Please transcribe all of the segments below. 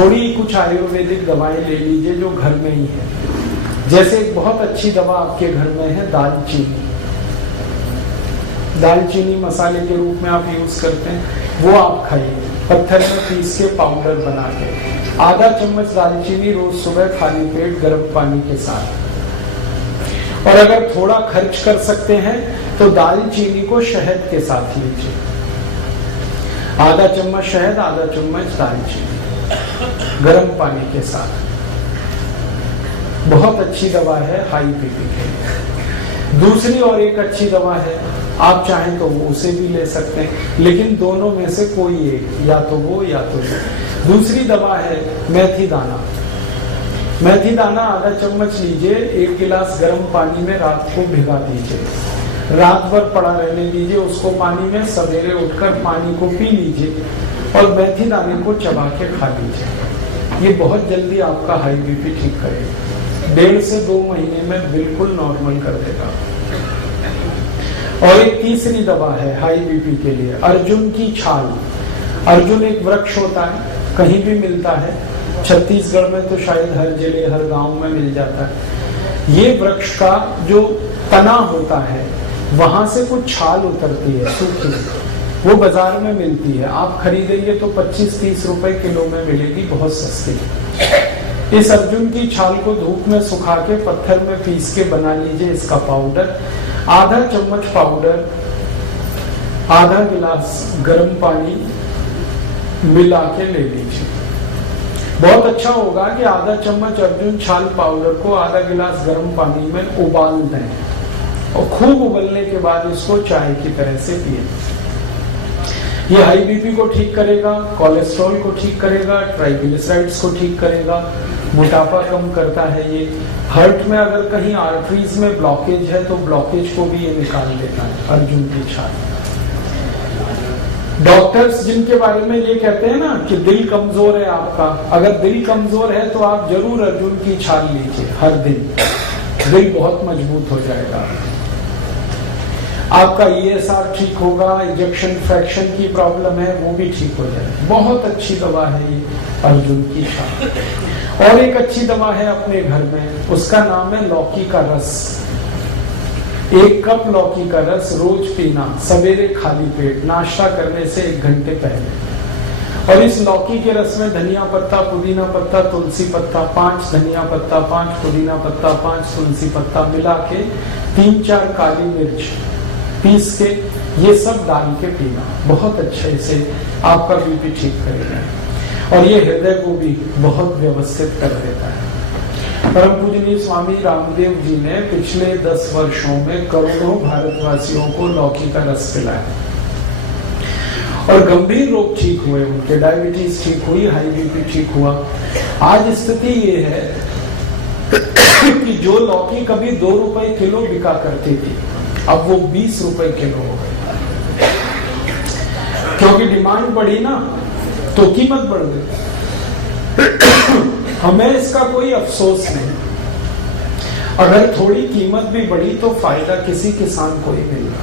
थोड़ी कुछ आयुर्वेदिक दवाएं ले लीजिए जो घर में ही है। जैसे एक बहुत अच्छी दवा आपके घर में है दालचीनी। दालचीनी मसाले के रूप में आप यूज करते हैं, वो आप खाइए पत्थर में पीस के पाउडर बना के। आधा चम्मच दालचीनी रोज सुबह खाली पेट गर्म पानी के साथ। और अगर थोड़ा खर्च कर सकते हैं तो दालचीनी को शहद के साथ लीजिए। आधा चम्मच शहद, आधा चम्मच दालचीनी गर्म पानी के साथ। बहुत अच्छी दवा है हाई बीपी के लिए। दूसरी और एक अच्छी दवा है, आप चाहें तो वो उसे भी ले सकते हैं, लेकिन दोनों में से कोई एक, या तो वो या तो वो। दूसरी दवा है मेथी दाना। मेथी दाना आधा चम्मच लीजिए, 1 गिलास गर्म पानी में रात को भिगा दीजिए, रात भर पड़ा रहने दीजिए उसको पानी में। सवेरे उठकर पानी को पी लीजिए और मेथी दाने को चबा के खा लीजिए। ये बहुत जल्दी आपका हाई बीपी ठीक करेगा। 1.5 से 2 महीने में बिल्कुल नॉर्मल कर देगा। और एक तीसरी दवा है हाई बीपी के लिए, अर्जुन की छाल। अर्जुन एक वृक्ष होता है, कहीं भी मिलता है, छत्तीसगढ़ में तो शायद हर जिले हर गांव में मिल जाता है। ये वृक्ष का जो तना होता है वहां से कुछ छाल उतरती है सूखी, वो बाजार में मिलती है। आप खरीदेंगे तो 25-30 रुपए किलो में मिलेगी, बहुत सस्ती। इस अर्जुन की छाल को धूप में सुखा के पत्थर में पीस के बना लीजिए इसका पाउडर। आधा चम्मच पाउडर आधा गिलास गर्म पानी मिला के ले लीजिए। बहुत अच्छा होगा कि आधा चम्मच अर्जुन छाल पाउडर को आधा गिलास गर्म पानी में उबाल दें और खूब उबलने के बाद इसको चाय की तरह से पिए। ये हाई बीपी को ठीक करेगा, कोलेस्ट्रॉल को ठीक करेगा, ट्राइग्लिसराइड्स को ठीक करेगा, मोटापा कम करता है। ये हार्ट में अगर कहीं आर्टरीज में ब्लॉकेज है तो ब्लॉकेज को भी ये निकाल देता है अर्जुन की छाल। डॉक्टर्स जिनके बारे में ये कहते हैं ना कि दिल कमजोर है आपका, अगर दिल कमजोर है तो आप जरूर अर्जुन की छाल लीजिए हर दिन, दिल बहुत मजबूत हो जाएगा। आपका ESR ठीक होगा, इजेक्शन फ्रैक्शन की प्रॉब्लम है वो भी ठीक हो जाएगी। बहुत अच्छी दवा है ये अर्जुन की छाल। और एक अच्छी दवा है अपने घर में, उसका नाम है लौकी का रस। 1 कप लौकी का रस रोज पीना, सवेरे खाली पेट, नाश्ता करने से 1 घंटे पहले। और इस लौकी के रस में धनिया पत्ता, पुदीना पत्ता, तुलसी पत्ता, 5 धनिया पत्ता, 5 पुदीना पत्ता, 5 तुलसी पत्ता मिला के 3-4 काली मिर्च पीस के ये सब डाल के पीना, बहुत अच्छे से आपका बीपी ठीक करेगा। और ये हृदय को भी बहुत व्यवस्थित कर देता है। परम पूजनीय स्वामी रामदेव जी ने पिछले 10 वर्षों में करोड़ों भारतवासियों को लौकी का रस पिलाया और गंभीर रोग ठीक हुए, उनके डायबिटीज ठीक हुई, हाई बीपी ठीक हुआ। आज स्थिति ये है कि जो लौकी कभी 2 रुपए किलो बिका करती थी अब वो 20 रुपए किलो हो गई, क्योंकि डिमांड बढ़ी ना तो कीमत बढ़ गई। हमें इसका कोई अफसोस नहीं, अगर थोड़ी कीमत भी बढ़ी तो फायदा किसी किसान को ही मिलेगा।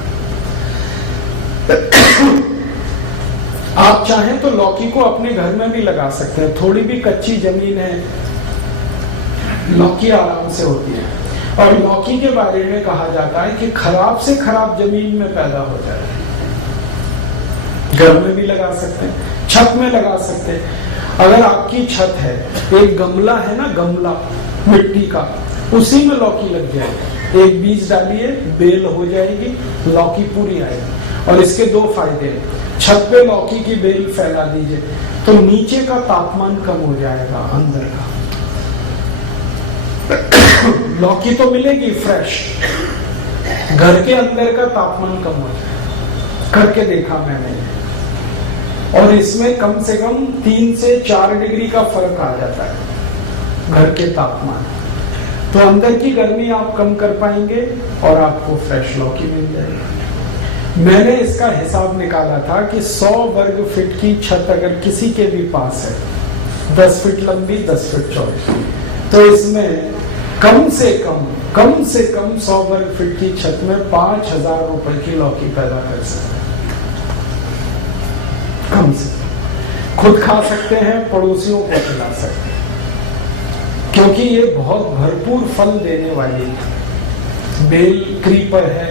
आप चाहें तो लौकी को अपने घर में भी लगा सकते हैं, थोड़ी भी कच्ची जमीन है लौकी आराम से होती है। और लौकी के बारे में कहा जाता है कि खराब से खराब जमीन में पैदा हो जाए, घर में भी लगा सकते हैं, छत में लगा सकते हैं। अगर आपकी छत है, एक गमला है ना, गमला मिट्टी का, उसी में लौकी लग जाएगी, एक बीज डालिए, बेल हो जाएगी, लौकी पूरी आएगी। और इसके 2 फायदे हैं, छत पे लौकी की बेल फैला दीजिए तो नीचे का तापमान कम हो जाएगा, अंदर का लौकी तो मिलेगी फ्रेश, घर के अंदर का तापमान कम हो जाएगा, करके देखा मैंने। और इसमें कम से कम 3 से 4 डिग्री का फर्क आ जाता है घर के तापमान, तो अंदर की गर्मी आप कम कर पाएंगे और आपको फ्रेश लौकी मिल जाएगी। मैंने इसका हिसाब निकाला था कि 100 वर्ग फीट की छत अगर किसी के भी पास है, 10 फीट लंबी 10 फीट चौड़ी, तो इसमें कम से कम 100 वर्ग फीट की छत में 5,000 रुपए की लौकी पैदा कर सकते, कम से कम। खुद खा सकते हैं, पड़ोसियों को खिला सकते हैं, क्योंकि ये बहुत भरपूर फल देने वाली है। बेल क्रीपर है,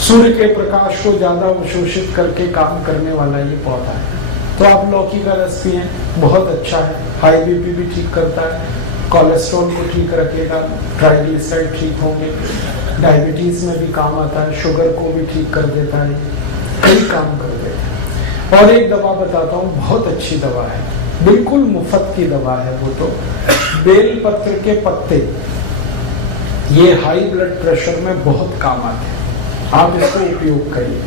सूर्य के प्रकाश को ज्यादा अवशोषित करके काम करने वाला ये पौधा है। तो आप लौकी का रस पिएं, बहुत अच्छा है, हाई बीपी भी ठीक करता है, कोलेस्ट्रॉल को ठीक रखेगा, ट्राइग्लिसराइड ठीक होंगे, डायबिटीज में भी काम आता है, शुगर को भी ठीक कर देता है, कई काम कर देता है। और एक दवा बताता हूँ, बहुत अच्छी दवा है, बिल्कुल मुफ्त की दवा है वो तो, बेल पत्र के पत्ते, ये हाई ब्लड प्रेशर में बहुत काम आते हैं, आप इसको उपयोग करिए।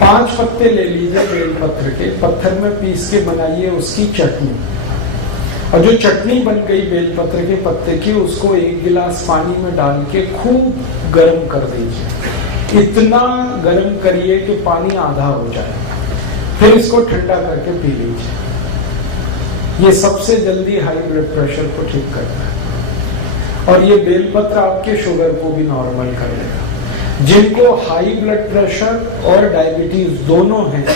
5 पत्ते ले लीजिए बेल पत्र के, पत्थर में पीस के बनाइए उसकी चटनी, और जो चटनी बन गई बेल पत्र के पत्ते की, उसको 1 गिलास पानी में डाल के खूब गर्म कर दीजिए। इतना गर्म करिए कि पानी आधा हो जाए, फिर इसको ठंडा करके पी लीजिए। ये सबसे जल्दी हाई ब्लड प्रेशर को ठीक करता है, और ये बेलपत्र आपके शुगर को भी नॉर्मल कर देगा। जिनको हाई ब्लड प्रेशर और डायबिटीज दोनों हैं,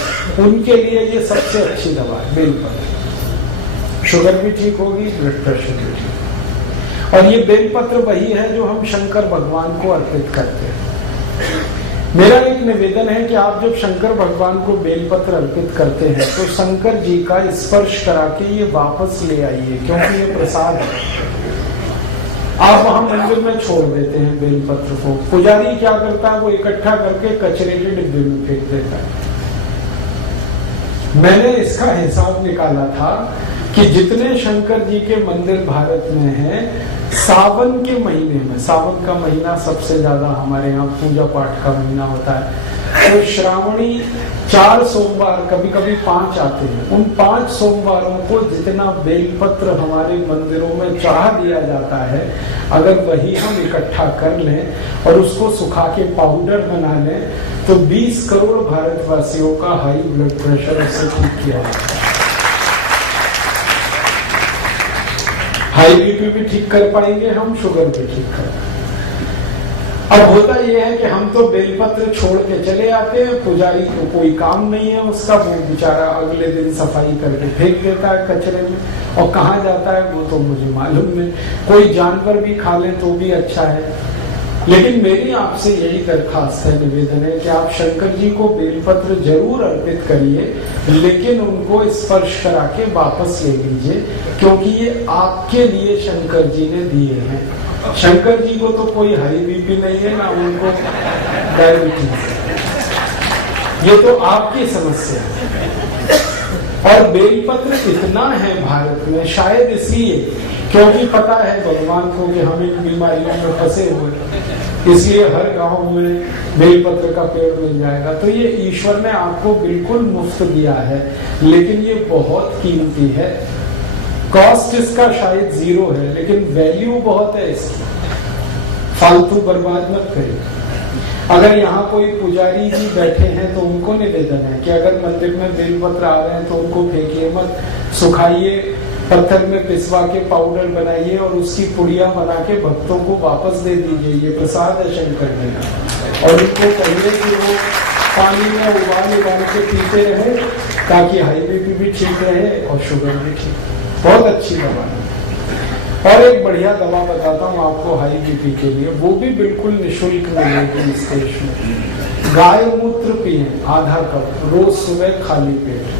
उनके लिए ये सबसे अच्छी दवा है बेलपत्र। शुगर भी ठीक होगी, ब्लड प्रेशर भी ठीक। और ये बेलपत्र वही है जो हम शंकर भगवान को अर्पित करते हैं। मेरा एक निवेदन है कि आप जब शंकर भगवान को बेलपत्र अर्पित करते हैं तो शंकर जी का स्पर्श करा के ये वापस ले आइए, क्योंकि ये प्रसाद है। आप वहां मंदिर में छोड़ देते हैं बेलपत्र को, पुजारी क्या करता है, वो इकट्ठा करके कचरे के डिब्बे में फेंक देता है। मैंने इसका हिसाब निकाला था कि जितने शंकर जी के मंदिर भारत में हैं, सावन के महीने में, सावन का महीना सबसे ज्यादा हमारे यहाँ पूजा पाठ का महीना होता है, तो श्रावणी 4 सोमवार, कभी कभी 5 आते हैं, उन 5 सोमवारों को जितना बेलपत्र हमारे मंदिरों में चढ़ा दिया जाता है, अगर वही हम इकट्ठा कर लें और उसको सुखा के पाउडर बना लें, तो 20 करोड़ भारतवासियों का हाई ब्लड प्रेशर उससे ठीक किया जाता है। हाई बीपी भी ठीक कर पाएंगे हम, शुगर भी ठीक कर पाएंगे। अब होता यह है कि हम तो बेलपत्र छोड़ के चले आते हैं, पुजारी को कोई काम नहीं है उसका, वो बेचारा अगले दिन सफाई करके फेंक देता है कचरे में, और कहाँ जाता है वो तो मुझे मालूम नहीं। कोई जानवर भी खा ले तो भी अच्छा है। लेकिन मेरी आपसे यही दरखास्त है, निवेदन है कि आप शंकर जी को बेलपत्र जरूर अर्पित करिए, लेकिन उनको स्पर्श करा के वापस ले लीजिए, क्योंकि ये आपके लिए शंकर जी ने दिए हैं। शंकर जी को तो कोई हाई बीपी नहीं है, ना उनको डायबिटीज, ये तो आपकी समस्या है। और बेलपत्र इतना है भारत में, शायद इसलिए क्योंकि पता है भगवान को कि हम इन बीमारियों में फंसे हुए, इसलिए हर गांव में बेलपत्र का पेड़ मिल जाएगा। तो ये ईश्वर ने आपको बिल्कुल मुफ्त दिया है, लेकिन ये बहुत कीमती है। कॉस्ट इसका शायद 0 है, लेकिन वैल्यू बहुत है इसकी। फालतू बर्बाद मत करिए। अगर यहाँ कोई पुजारी जी बैठे हैं तो उनको निवेदन है कि अगर मंदिर में बेलपत्र आ रहे हैं तो उनको फेंकिए मत, सुखाइए, पत्थर में पिसवा के पाउडर बनाइए और उसकी पुड़िया बना के भक्तों को वापस दे दीजिए। ये प्रसाद है शंकर जी का, और उनको कहिए कि वो पानी में उबाल के पीते रहे, ताकि हाई बीपी भी ठीक रहे और शुगर भी ठीक। बहुत अच्छी दवा है। और एक बढ़िया दवा बताता हूँ आपको हाई बीपी के लिए, वो भी बिल्कुल निःशुल्क मिलेगी इस देश में। गाय मूत्र पिए आधा कप रोज सुबह खाली पेट।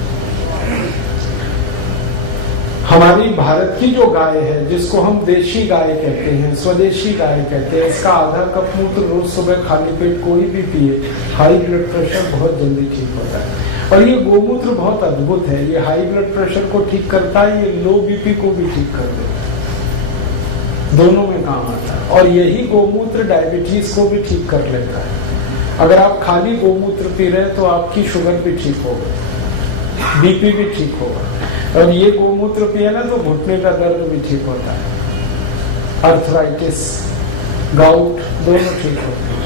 हमारी भारत की जो गाय है, जिसको हम देशी गाय कहते हैं, स्वदेशी गाय कहते हैं, इसका आधा कप मूत्र रोज सुबह खाली पेट कोई भी पिए, हाई ब्लड प्रेशर बहुत जल्दी ठीक होता है। और ये गोमूत्र बहुत अद्भुत है, ये हाई ब्लड प्रेशर को ठीक करता है, ये लो बीपी को भी ठीक कर देता है, दोनों में काम आता है। और यही गोमूत्र डायबिटीज को भी ठीक कर लेता है। अगर आप खाली गोमूत्र पी रहे हैं तो आपकी शुगर भी ठीक होगा, बीपी भी ठीक होगा। और ये गोमूत्र पिए ना तो घुटने का दर्द भी ठीक होता है, अर्थराइटिस, गाउट दोनों ठीक होते हैं।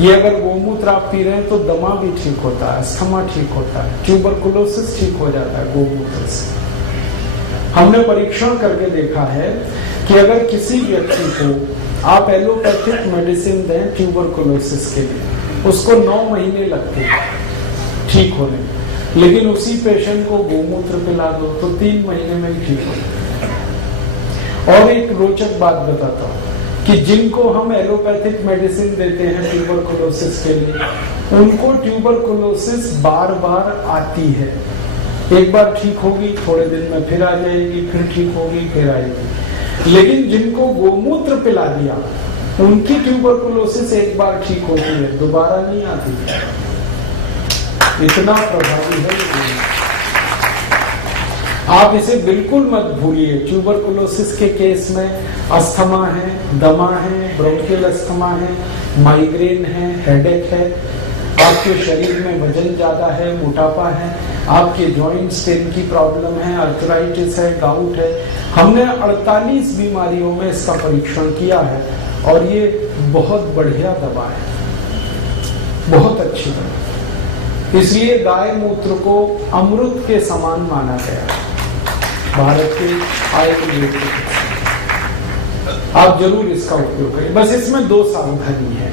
ये अगर गोमूत्र आप पी रहे हैं तो दमा भी ठीक होता है, अस्थमा ठीक होता है, ट्यूबरकुलोसिस ठीक हो जाता है गोमूत्र से। हमने परीक्षण करके देखा है कि अगर किसी व्यक्ति को आप एलोपैथिक मेडिसिन दें ट्यूबरकुलोसिस के लिए, उसको 9 महीने लगते हैं ठीक होने, लेकिन उसी पेशेंट को गोमूत्र पिला दो तो 3 महीने में ही ठीक हो। और एक रोचक बात बताता हूँ कि जिनको हम एलोपैथिक मेडिसिन देते हैं ट्यूबरकुलोसिस के लिए, उनको ट्यूबरकुलोसिस बार बार आती है। एक बार ठीक होगी, थोड़े दिन में फिर आ जाएगी, फिर ठीक होगी, फिर आएगी। लेकिन जिनको गोमूत्र पिला दिया, उनकी ट्यूबरकुलोसिस एक बार ठीक होती है, दोबारा नहीं आती। इतना प्रभावी है। आप इसे बिल्कुल मत भूलिए। ट्यूबरकुलोसिस के केस में अस्थमा है, दमा है, ब्रोंकियल अस्थमा है, माइग्रेन है, हेडेक है, आपके शरीर में वजन ज्यादा है, मोटापा है, आपके जॉइंट्स पेन की प्रॉब्लम है, अर्थराइटिस है, गाउट है। हमने 48 बीमारियों में इसका परीक्षण किया है और ये बहुत बढ़िया दवा है, बहुत अच्छी दवा। इसलिए गाय मूत्र को अमृत के समान माना गया है भारत के आयुर्वेद के। आप जरूर इसका उपयोग करें। बस इसमें 2 सावधानी है।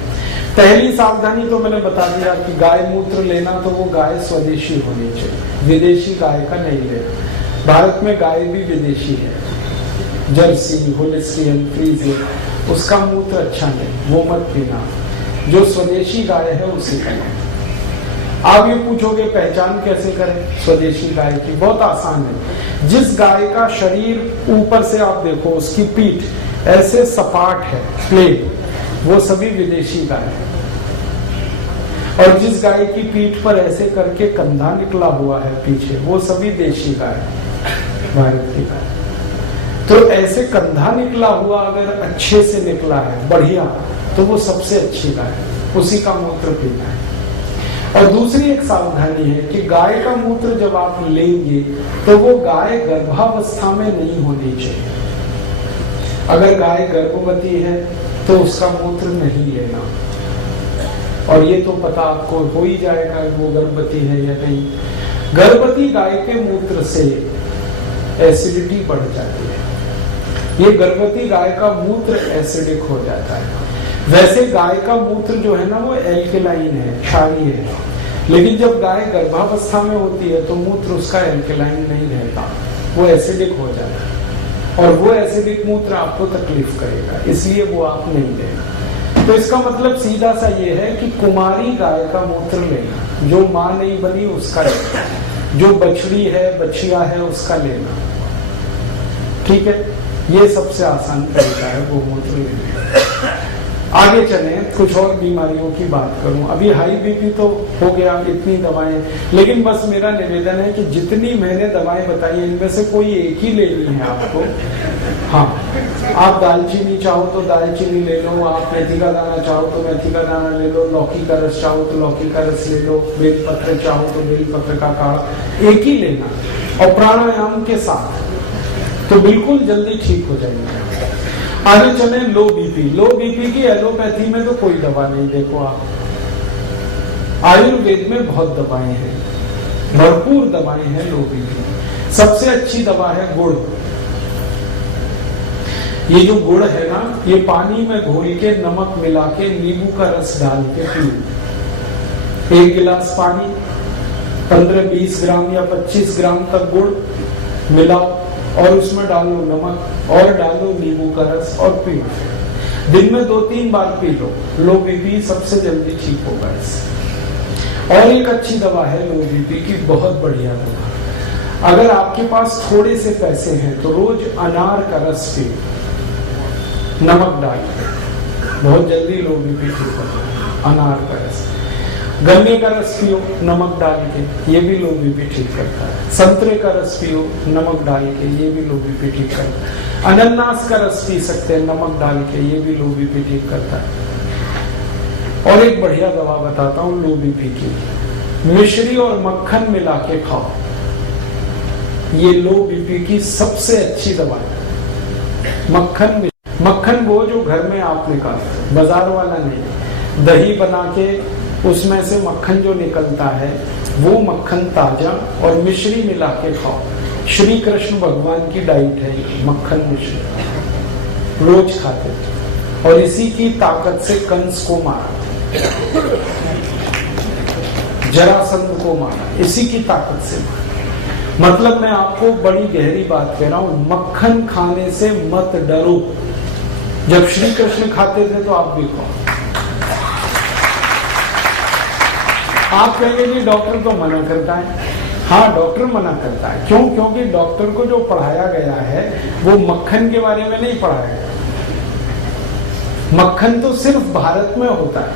पहली सावधानी तो मैंने बता दिया कि गाय मूत्र लेना तो वो गाय स्वदेशी होनी चाहिए, विदेशी गाय का नहीं लेना। भारत में गाय भी विदेशी है, जर्सी, होलिस्टियन, फ्रीजियन, उसका मूत्र अच्छा नहीं, वो मत पीना। जो स्वदेशी गाय है उसी का लेना। आप ये पूछोगे पहचान कैसे करें स्वदेशी गाय की? बहुत आसान है। जिस गाय का शरीर ऊपर से आप देखो, उसकी पीठ ऐसे सपाट है, प्लेन, वो सभी विदेशी गाय है। और जिस गाय की पीठ पर ऐसे करके कंधा निकला हुआ है पीछे, वो सभी देशी गाय है, भारत की गाय। तो ऐसे कंधा निकला हुआ अगर अच्छे से निकला है, बढ़िया, तो वो सबसे अच्छी गाय है, उसी का मूत्र पीना है। और दूसरी एक सावधानी है कि गाय का मूत्र जब आप लेंगे तो वो गाय गर्भावस्था में नहीं होनी चाहिए। अगर गाय गर्भवती है तो उसका मूत्र नहीं लेना। और ये तो पता आपको हो ही जाएगा वो गर्भवती है या नहीं। गर्भवती गाय के मूत्र से एसिडिटी बढ़ जाती है। ये गर्भवती गाय का मूत्र एसिडिक हो जाता है। वैसे गाय का मूत्र जो है ना वो एल्कलाइन है, क्षारीय है, लेकिन जब गाय गर्भावस्था में होती है तो मूत्र उसका एल्कलाइन नहीं रहता, वो एसिडिक हो जाता है। और वो एसिडिक मूत्र आपको तकलीफ करेगा, इसलिए वो आप नहीं लेना। तो इसका मतलब सीधा सा ये है कि कुमारी गाय का मूत्र लेना, जो माँ नहीं बनी उसका लेना, जो बछड़ी है, बछिया है, उसका लेना। ठीक है, ये सबसे आसान तरीका है गोमूत्र लेने। आगे चले, कुछ और बीमारियों की बात करूं। अभी हाई बीपी तो हो गया, इतनी दवाएं, लेकिन बस मेरा निवेदन है कि जितनी मैंने दवाएं बताई इनमें से कोई एक ही लेनी है आपको। हाँ, आप दालचीनी चाहो तो दालचीनी ले लो, आप मेथी का दाना चाहो तो मेथी का दाना ले लो, लौकी का रस चाहो तो लौकी का रस ले लो, बेलपत्र चाहो तो बेलपत्र का काढ़ा, एक ही लेना और प्राणायाम के साथ, तो बिल्कुल जल्दी ठीक हो जाएंगे। आगे चले, लो बीपी। लो बीपी की एलोपैथी में तो कोई दवा नहीं। देखो आप, आयुर्वेद में बहुत दवाएं हैं, भरपूर दवाएं हैं लो बीपी। सबसे अच्छी दवा है गुड़। ये जो गुड़ है ना, ये पानी में घोल के नमक मिला के नींबू का रस डाल के पियो। 1 गिलास पानी, 15-20 ग्राम या 25 ग्राम तक गुड़ मिलाओ और उसमें डालो नमक और डालो नींबू का रस और पियो। दिन में 2-3 बार पी लो, लो बीपी सबसे जल्दी ठीक होगा इससे। और एक अच्छी दवा है लो बीपी की, बहुत बढ़िया दवा। अगर आपके पास थोड़े से पैसे हैं तो रोज अनार का रस पियो, नमक डाल के, बहुत जल्दी लो बीपी ठीक होता है। अनार का रस, गन्ने का रस पियो नमक डाल के, ये भी लो बीपी ठीक करता है। संतरे का रस पियो नमक डाल के, ये भी लो बीपी ठीक करता है। अनानास का रस पी सकते हैं नमक डाल के, ये भी लो बीपी ठीक करता है। और एक बढ़िया दवा बताता हूँ लो बीपी की, मिश्री और मक्खन मिला के खाओ, ये लो बीपी की सबसे अच्छी दवा है। मक्खन वो जो घर में आप निकालते, बाजार वाला नहीं। दही बना के उसमें से मक्खन जो निकलता है वो मक्खन ताजा, और मिश्री मिला के खाओ। श्री कृष्ण भगवान की डाइट है मक्खन मिश्री, रोज खाते थे और इसी की ताकत से कंस को मारा। जरासंध को मारा, इसी की ताकत से मारा। मतलब मैं आपको बड़ी गहरी बात कह रहा हूं, मक्खन खाने से मत डरो। जब श्री कृष्ण खाते थे तो आप भी खाओ। आप कहेंगे कि डॉक्टर तो मना करता है। हाँ, डॉक्टर मना करता है। क्यों? क्योंकि डॉक्टर को जो पढ़ाया गया है वो मक्खन के बारे में नहीं पढ़ाया गया। मक्खन तो सिर्फ भारत में होता है।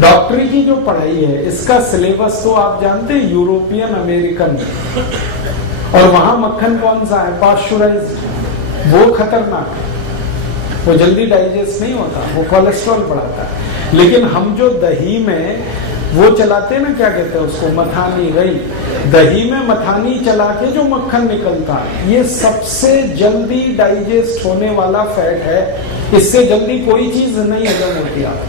डॉक्टरी की जो पढ़ाई है इसका सिलेबस तो आप जानते हैं, यूरोपियन अमेरिकन, और वहां मक्खन कौन सा है? पाश्चराइज्ड। वो खतरनाक है, वो जल्दी डाइजेस्ट नहीं होता, वो कोलेस्ट्रॉल बढ़ाता है। लेकिन हम जो दही में वो चलाते हैं ना, क्या कहते हैं उसको, मथानी। गई दही में मथानी चला के जो मक्खन निकलता है, ये सबसे जल्दी डाइजेस्ट होने वाला फैट है। इससे जल्दी कोई चीज नहीं हजम होती आप।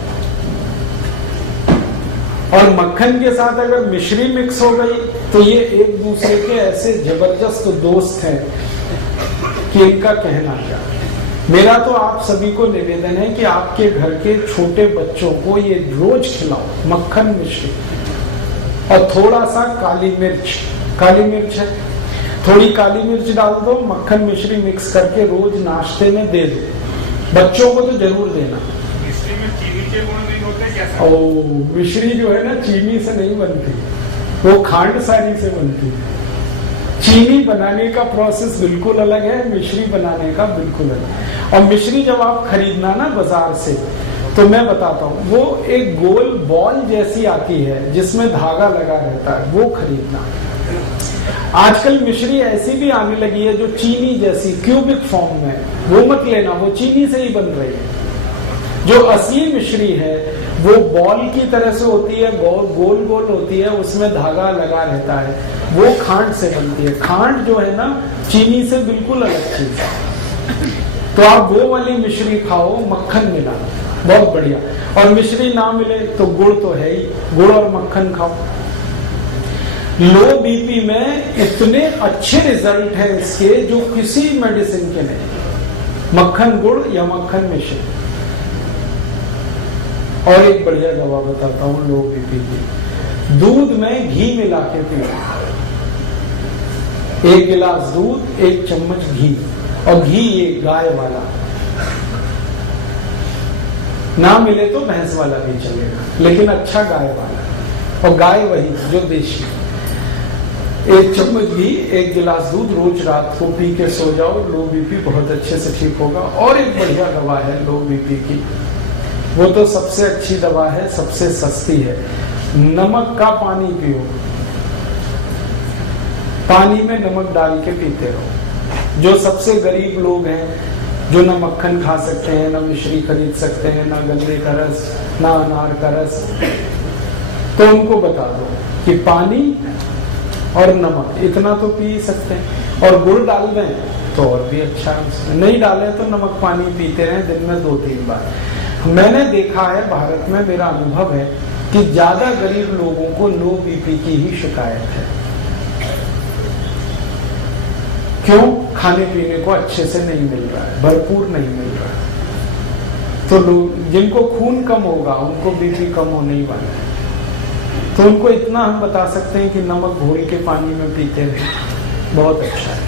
और मक्खन के साथ अगर मिश्री मिक्स हो गई तो ये एक दूसरे के ऐसे जबरदस्त दोस्त हैं कि इनका कहना क्या। मेरा तो आप सभी को निवेदन है कि आपके घर के छोटे बच्चों को ये रोज खिलाओ, मक्खन मिश्री और थोड़ा सा काली मिर्च। काली मिर्च है, थोड़ी काली मिर्च डाल दो, मक्खन मिश्री मिक्स करके रोज नाश्ते में दे दो। बच्चों को तो जरूर देना। मिश्री में चीनी के गुण नहीं होते क्या? ओ, मिश्री जो है ना चीनी से नहीं बनती, वो खांड सारी से बनती है। चीनी बनाने का प्रोसेस बिल्कुल अलग है, मिश्री बनाने का बिल्कुल अलग। और मिश्री जब आप खरीदना ना बाजार से, तो मैं बताता हूँ, वो एक गोल बॉल जैसी आती है जिसमें धागा लगा रहता है, वो खरीदना। आजकल मिश्री ऐसी भी आने लगी है जो चीनी जैसी क्यूबिक फॉर्म में, वो मत लेना, वो चीनी से ही बन रही है। जो असली मिश्री है वो बॉल की तरह से होती है, गोल गोल होती है, उसमें धागा लगा रहता है, वो खांड से बनती है। खांड जो है ना चीनी से बिल्कुल अलग चीज है। तो आप वो वाली मिश्री खाओ, मक्खन मिला, बहुत बढ़िया। और मिश्री ना मिले तो गुड़ तो है ही, गुड़ और मक्खन खाओ। लो बीपी में इतने अच्छे रिजल्ट है इसके जो किसी मेडिसिन के नहीं। मक्खन गुड़ या मक्खन मिश्री। और एक बढ़िया दवा बताता हूँ लो बीपी की। दूध में घी मिला के पियो। 1 गिलास दूध, 1 चम्मच घी, और घी ये गाय वाला, ना मिले तो भैंस वाला भी चलेगा, लेकिन अच्छा गाय वाला। और गाय वही जो देशी। 1 चम्मच घी, 1 गिलास दूध, रोज रात को पी के सो जाओ, लो बीपी बहुत अच्छे से ठीक होगा। और एक बढ़िया दवा है लो बीपी की, वो तो सबसे अच्छी दवा है, सबसे सस्ती है। नमक का पानी पियो, पानी में नमक डाल के पीते रहो। जो सबसे गरीब लोग हैं, जो ना मक्खन खा सकते हैं, ना मिश्री खरीद सकते हैं, ना गन्ने का रस, ना अनार का रस, तो उनको बता दो कि पानी और नमक इतना तो पी सकते हैं। और गुड़ डाल दें तो और भी अच्छा है। नहीं डाले तो नमक पानी पीते रहें दिन में 2-3 बार। मैंने देखा है भारत में, मेरा अनुभव है कि ज्यादा गरीब लोगों को लो बीपी की ही शिकायत है। क्यों? खाने पीने को अच्छे से नहीं मिल रहा है, भरपूर नहीं मिल रहा है। तो लोग जिनको खून कम होगा उनको बीपी कम होने ही वाला है। तो उनको इतना हम बता सकते हैं कि नमक घोल के पानी में पीते रहे, बहुत अच्छा है।